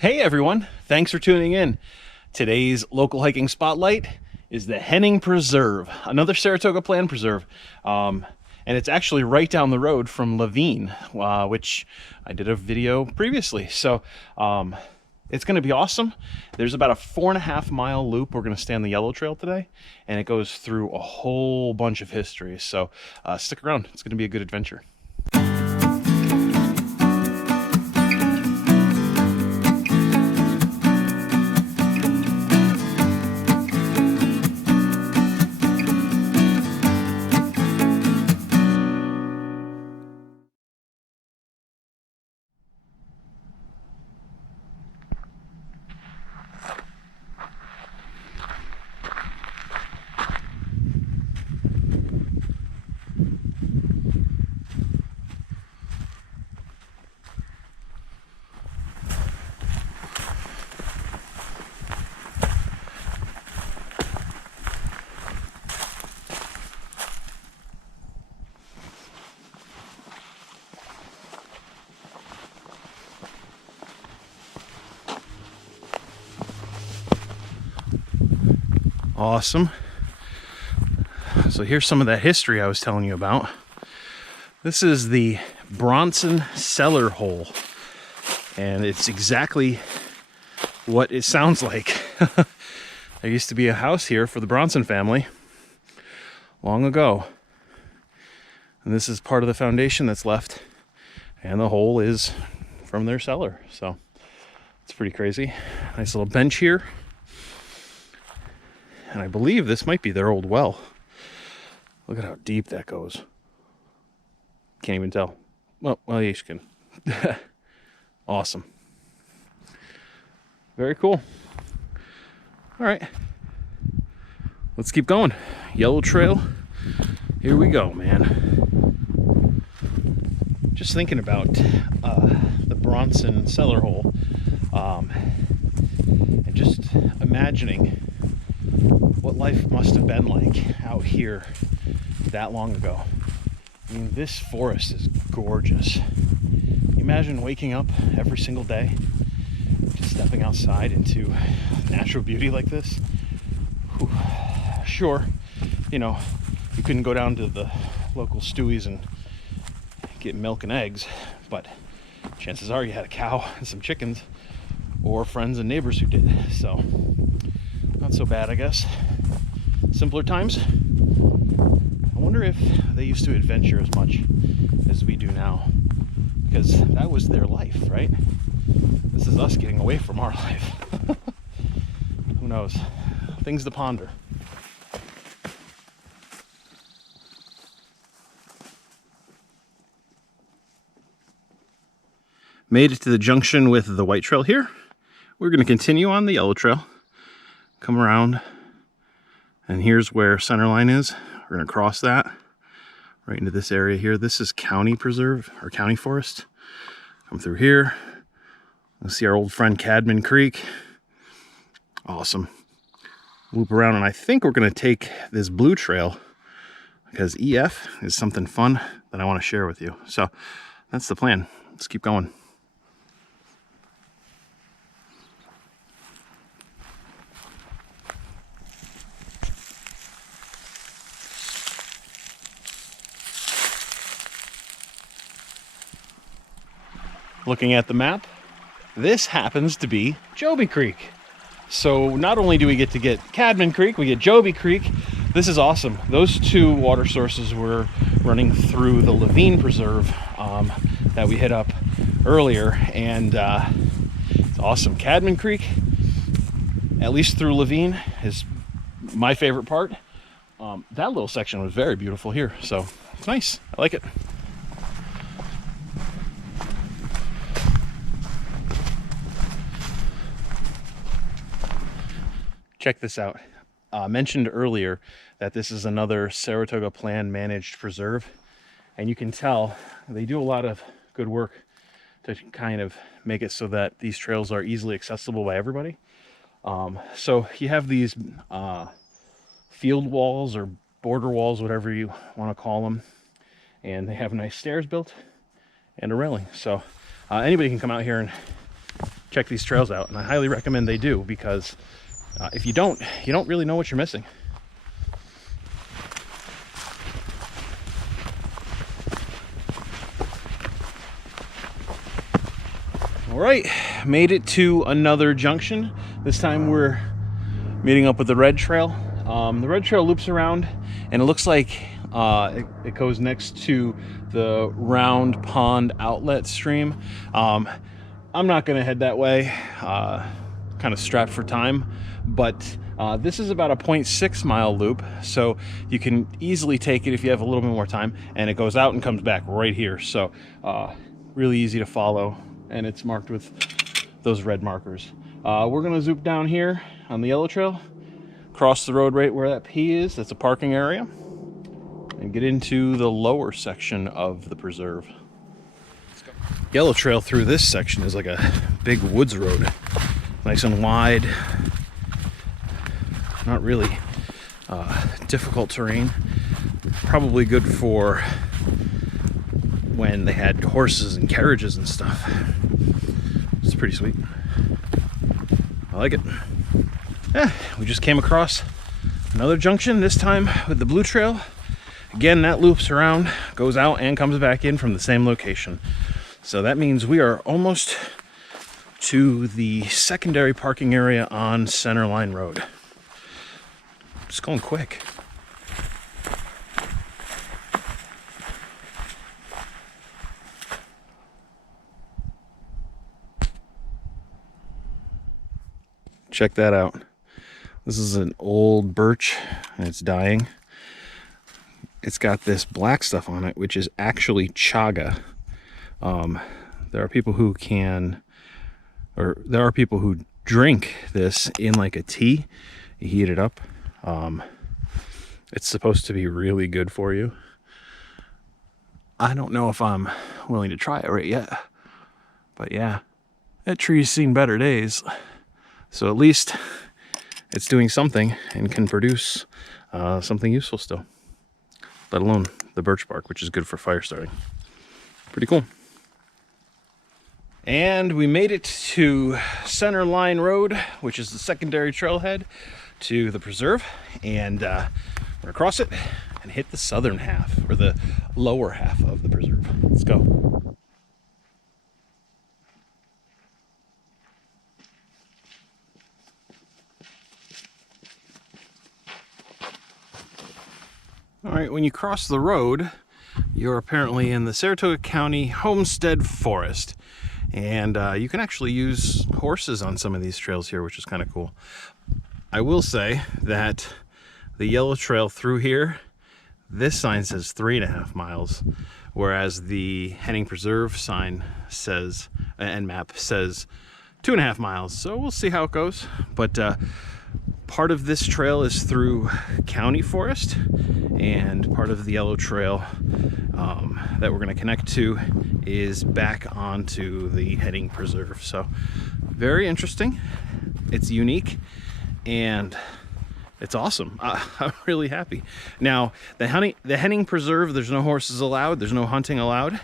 Hey everyone, thanks for tuning in. Today's local hiking spotlight is the Hennig Preserve, another Saratoga plant preserve. And it's actually right down the road from Laveen, which I did a video previously. So it's going to be awesome. There's about a 4.5-mile loop. We're going to stay on the yellow trail today, and it goes through a whole bunch of history. So stick around. It's going to be a good adventure. Awesome. So here's some of that history I was telling you about. This is the Bronson cellar hole, and it's exactly what it sounds like. There used to be a house here for the Bronson family long ago, and this is part of the foundation that's left, and the hole is from their cellar. So it's pretty crazy. Nice little bench here. And I believe this might be their old well. Look at how deep that goes. Can't even tell. Well, you can. Awesome. Very cool. All right. Let's keep going. Yellow trail. Here we go, man. Just thinking about the Bronson cellar hole. And just imagining what life must have been like out here that long ago. I mean, this forest is gorgeous. Imagine waking up every single day, just stepping outside into natural beauty like this. Whew. Sure, you couldn't go down to the local Stewie's and get milk and eggs, but chances are you had a cow and some chickens, or friends and neighbors who did. So not so bad, I guess. Simpler times. I wonder if they used to adventure as much as we do now, because that was their life, right? This is us getting away from our life. Who knows? Things to ponder. Made it to the junction with the white trail here. We're going to continue on the yellow trail. Come around, and here's where Centerline is. We're going to cross that right into this area here. This is county preserve, or county forest. Come through here. Let's see our old friend Cadman Creek. Awesome. Loop around, and I think we're going to take this blue trail because EF is something fun that I want to share with you. So that's the plan. Let's keep going. Looking at the map, this happens to be Joby Creek. So not only do we get Cadman Creek, we get Joby Creek. This is awesome. Those two water sources were running through the Laveen Preserve that we hit up earlier, and it's awesome. Cadman Creek, at least through Laveen, is my favorite part. That little section was very beautiful here, so it's nice. I like it. Check this out. Mentioned earlier that this is another Saratoga plan managed preserve, and you can tell they do a lot of good work to kind of make it so that these trails are easily accessible by everybody. So you have these field walls or border walls, whatever you want to call them, and they have nice stairs built and a railing. So anybody can come out here and check these trails out, and I highly recommend they do, because if you don't really know what you're missing. All right, made it to another junction. This time we're meeting up with the red trail. The red trail loops around, and it looks like it goes next to the Round Pond outlet stream. I'm not gonna head that way, kind of strapped for time, but this is about a 0.6 mile loop, so you can easily take it if you have a little bit more time, and it goes out and comes back right here. So really easy to follow, and it's marked with those red markers. We're gonna zoom down here on the yellow trail, cross the road right where that P is, that's a parking area, and get into the lower section of the preserve. Yellow trail through this section is like a big woods road, nice and wide, not really difficult terrain, probably good for when they had horses and carriages and stuff. It's pretty sweet. I like it. Yeah, we just came across another junction, this time with the blue trail. Again, that loops around, goes out, and comes back in from the same location. So that means we are almost to the secondary parking area on Centerline Road. Just going quick. Check that out. This is an old birch, and it's dying. It's got this black stuff on it, which is actually chaga. There are people who drink this in like a tea. You heat it up. It's supposed to be really good for you. I don't know if I'm willing to try it right yet, but yeah, that tree's seen better days. So at least it's doing something and can produce something useful still, let alone the birch bark, which is good for fire starting. Pretty cool. And we made it to Centerline Road, which is the secondary trailhead to the preserve, and we're gonna cross it and hit the southern half, or the lower half of the preserve. Let's go. All right, when you cross the road, you're apparently in the Saratoga County Homestead Forest. And you can actually use horses on some of these trails here, which is kind of cool. I will say that the yellow trail through here, this sign says 3.5 miles, whereas the Hennig Preserve sign says, and map says 2.5 miles. So we'll see how it goes. But part of this trail is through county forest, and part of the yellow trail that we're going to connect to is back onto the Hennig Preserve. So very interesting. It's unique and it's awesome. I'm really happy. Now the Hennig Preserve, there's no horses allowed, there's no hunting allowed.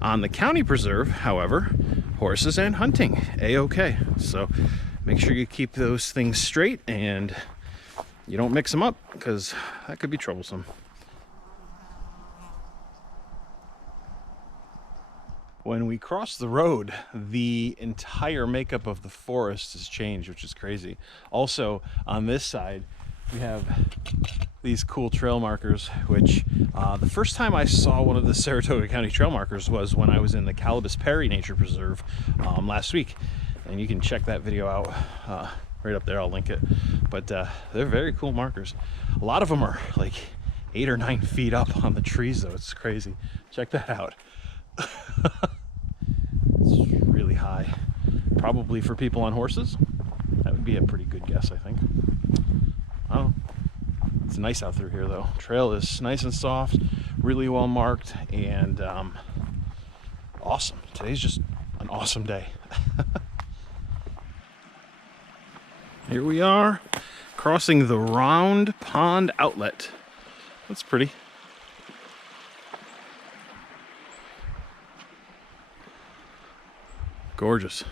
On the county preserve, however, horses and hunting a-okay. So make sure you keep those things straight and you don't mix them up, because that could be troublesome. When we cross the road, the entire makeup of the forest has changed, which is crazy. Also, on this side, we have these cool trail markers, which the first time I saw one of the Saratoga County trail markers was when I was in the Calaboose Perry Nature Preserve last week. And you can check that video out right up there, I'll link it. But they're very cool markers. A lot of them are like 8 or 9 feet up on the trees though, it's crazy. Check that out. It's really high. Probably for people on horses. That would be a pretty good guess, I think. I don't know. It's nice out through here though. Trail is nice and soft, really well marked, and awesome. Today's just an awesome day. Here we are, crossing the Round Pond outlet. That's pretty. Gorgeous.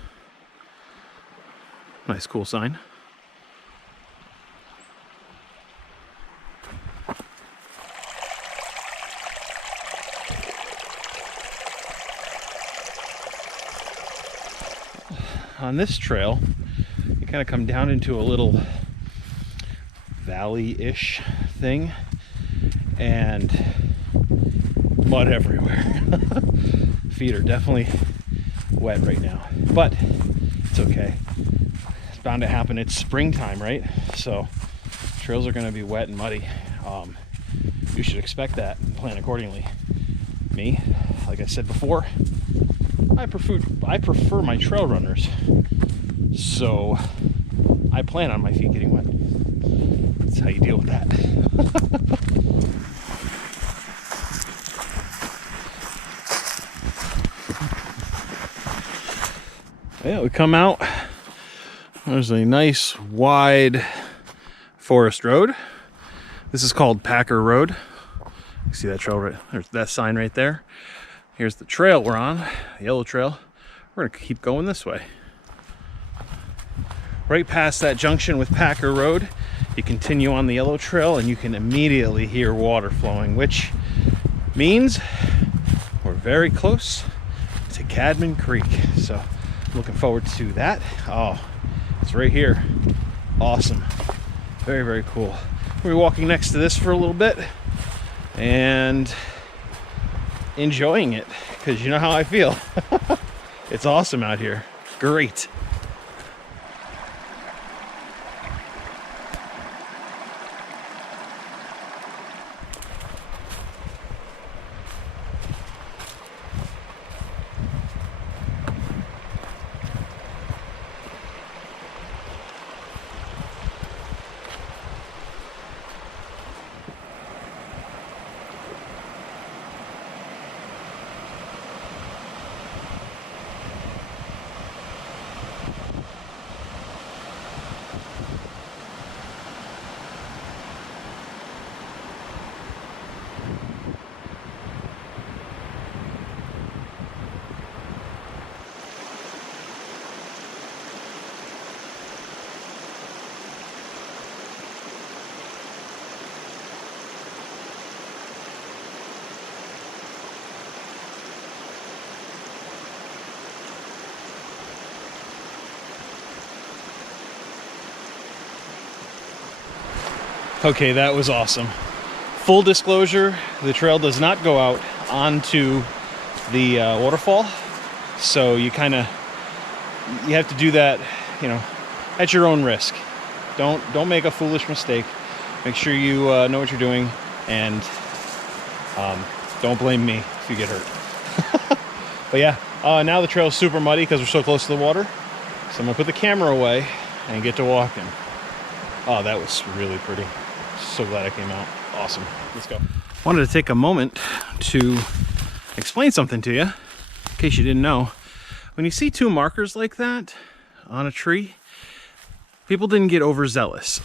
Nice cool sign. On this trail, you kind of come down into a little valley-ish thing, and mud everywhere. Feet are definitely wet right now, but it's okay. It's bound to happen. It's springtime, right? So trails are going to be wet and muddy. You should expect that and plan accordingly. Me, like I said before, I prefer my trail runners, so I plan on my feet getting wet. That's how you deal with that. Yeah, we come out. There's a nice wide forest road. This is called Packer Road. You see that trail right there's that sign right there. Here's the trail we're on, the yellow trail. We're gonna keep going this way. Right past that junction with Packer Road, you continue on the yellow trail and you can immediately hear water flowing, which means we're very close to Cadman Creek. So I'm looking forward to that. Oh, it's right here. Awesome. Very, very cool. We're walking next to this for a little bit and enjoying it, because you know how I feel. It's awesome out here. Great. Okay, that was awesome. Full disclosure, the trail does not go out onto the waterfall, so you have to do that, you know, at your own risk. Don't make a foolish mistake. Make sure you know what you're doing, and don't blame me if you get hurt. But yeah, now the trail is super muddy because we're so close to the water, so I'm gonna put the camera away and get to walking. Oh, that was really pretty. So glad I came out. Awesome. Let's go. Wanted to take a moment to explain something to you, in case you didn't know. When you see two markers like that on a tree, people didn't get overzealous.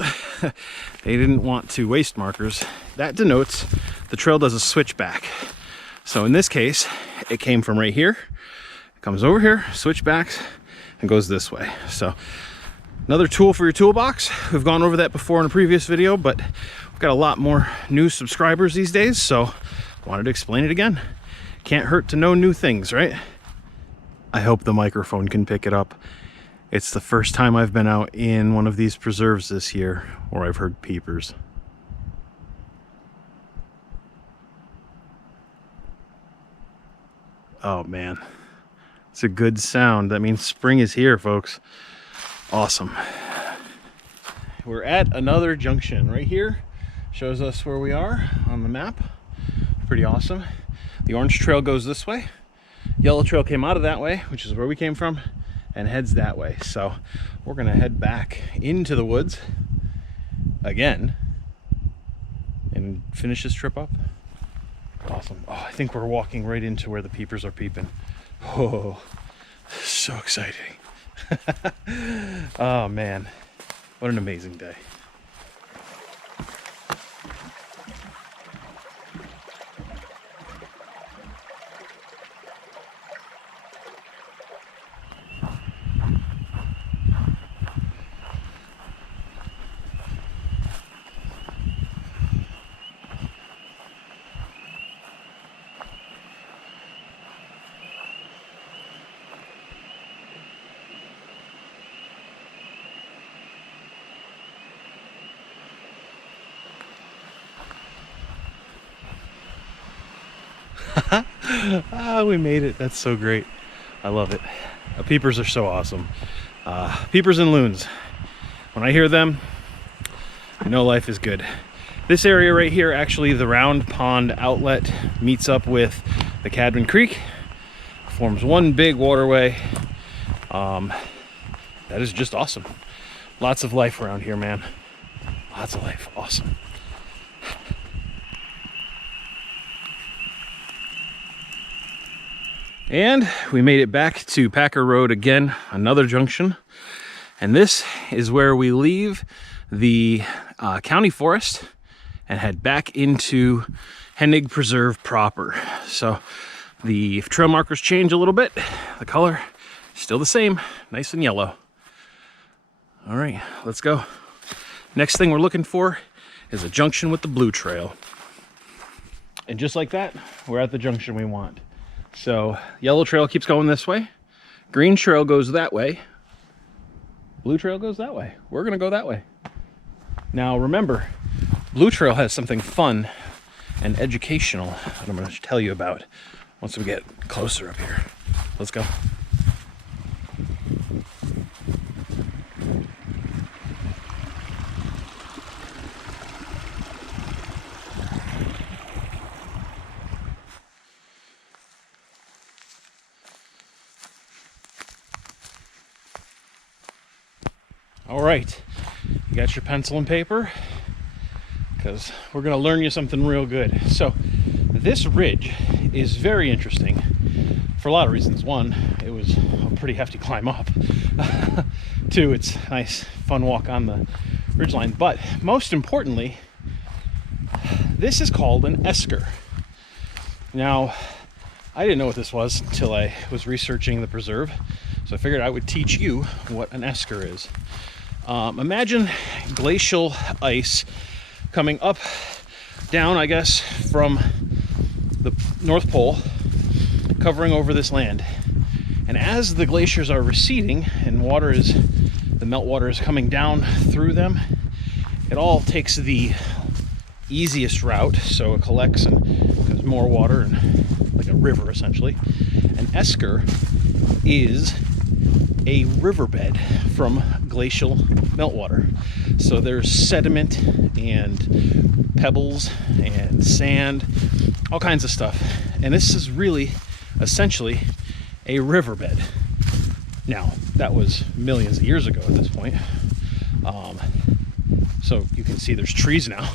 They didn't want to waste markers. That denotes the trail does a switchback. So in this case, it came from right here, it comes over here, switchbacks, and goes this way. So another tool for your toolbox. We've gone over that before in a previous video, but we've got a lot more new subscribers these days, so I wanted to explain it again. Can't hurt to know new things, right? I hope the microphone can pick it up. It's the first time I've been out in one of these preserves this year where I've heard peepers. Oh man, it's a good sound. That means spring is here, folks. Awesome. We're at another junction right here. Shows us where we are on the map. Pretty awesome. The orange trail goes this way. Yellow trail came out of that way, which is where we came from, and heads that way. So we're gonna head back into the woods again and finish this trip up. Awesome. Oh, I think we're walking right into where the peepers are peeping. Oh, so exciting. Oh man, what an amazing day. Ah, we made it. That's so great. I love it. Peepers are so awesome. Peepers and loons. When I hear them, I know life is good. This area right here, actually, the Round Pond outlet meets up with the Cadman Creek, forms one big waterway. That is just awesome. Lots of life around here, man. Lots of life. Awesome. And we made it back to Packer Road again, another junction. And this is where we leave the county forest and head back into Hennig Preserve proper. So the trail markers change a little bit. The color still the same, nice and yellow. All right, let's go. Next thing we're looking for is a junction with the blue trail. And just like that, we're at the junction we want. So yellow trail keeps going this way, green trail goes that way, blue trail goes that way. We're gonna go that way. Now remember, blue trail has something fun and educational that I'm gonna tell you about once we get closer up here. Let's go. All right, you got your pencil and paper, because we're going to learn you something real good. So this ridge is very interesting for a lot of reasons. One, it was a pretty hefty climb up. Two, it's a nice fun walk on the ridgeline. But most importantly, this is called an esker. Now, I didn't know what this was until I was researching the preserve, so I figured I would teach you what an esker is. Imagine glacial ice coming up, down, I guess, from the North Pole, covering over this land. And as the glaciers are receding and the meltwater is coming down through them, it all takes the easiest route, so it collects and there's more water, and like a river essentially. An esker is a riverbed from glacial meltwater. So there's sediment and pebbles and sand, all kinds of stuff. And this is really essentially a riverbed. Now, that was millions of years ago at this point. So you can see there's trees now,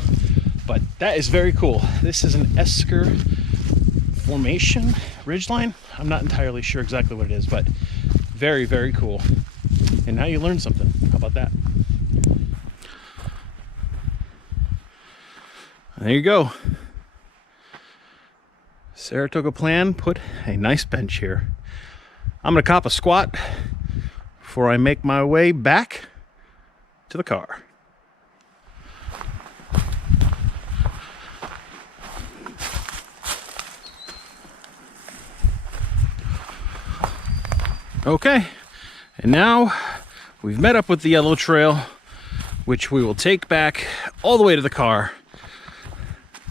but that is very cool. This is an esker formation, ridgeline. I'm not entirely sure exactly what it is, but very, very cool. And now you learned something. How about that? There you go. Saratoga plan put a nice bench here. I'm gonna cop a squat before I make my way back to the car. Okay, and now we've met up with the yellow trail, which we will take back all the way to the car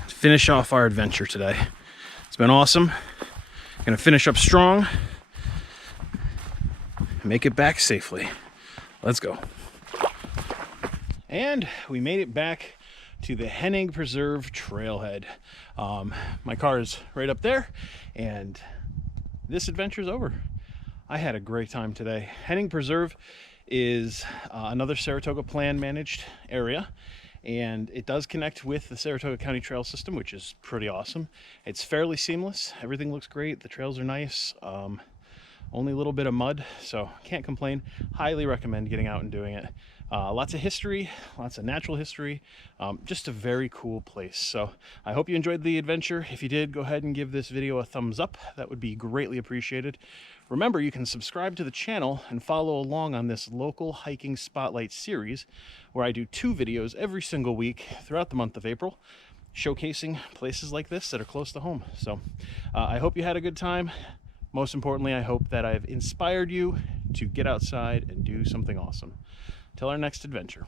to finish off our adventure today. It's been awesome. Gonna finish up strong and make it back safely. Let's go. And we made it back to the Hennig Preserve trailhead. My car is right up there, and this adventure's over. I had a great time today. Hennig Preserve is another Saratoga plan managed area, and it does connect with the Saratoga County Trail System, which is pretty awesome. It's fairly seamless. Everything looks great. The trails are nice. Only a little bit of mud, so can't complain. Highly recommend getting out and doing it. Lots of history, lots of natural history, just a very cool place. So I hope you enjoyed the adventure. If you did, go ahead and give this video a thumbs up. That would be greatly appreciated. Remember, you can subscribe to the channel and follow along on this local hiking spotlight series, where I do 2 videos every single week throughout the month of April, showcasing places like this that are close to home. So I hope you had a good time. Most importantly, I hope that I've inspired you to get outside and do something awesome. Till our next adventure.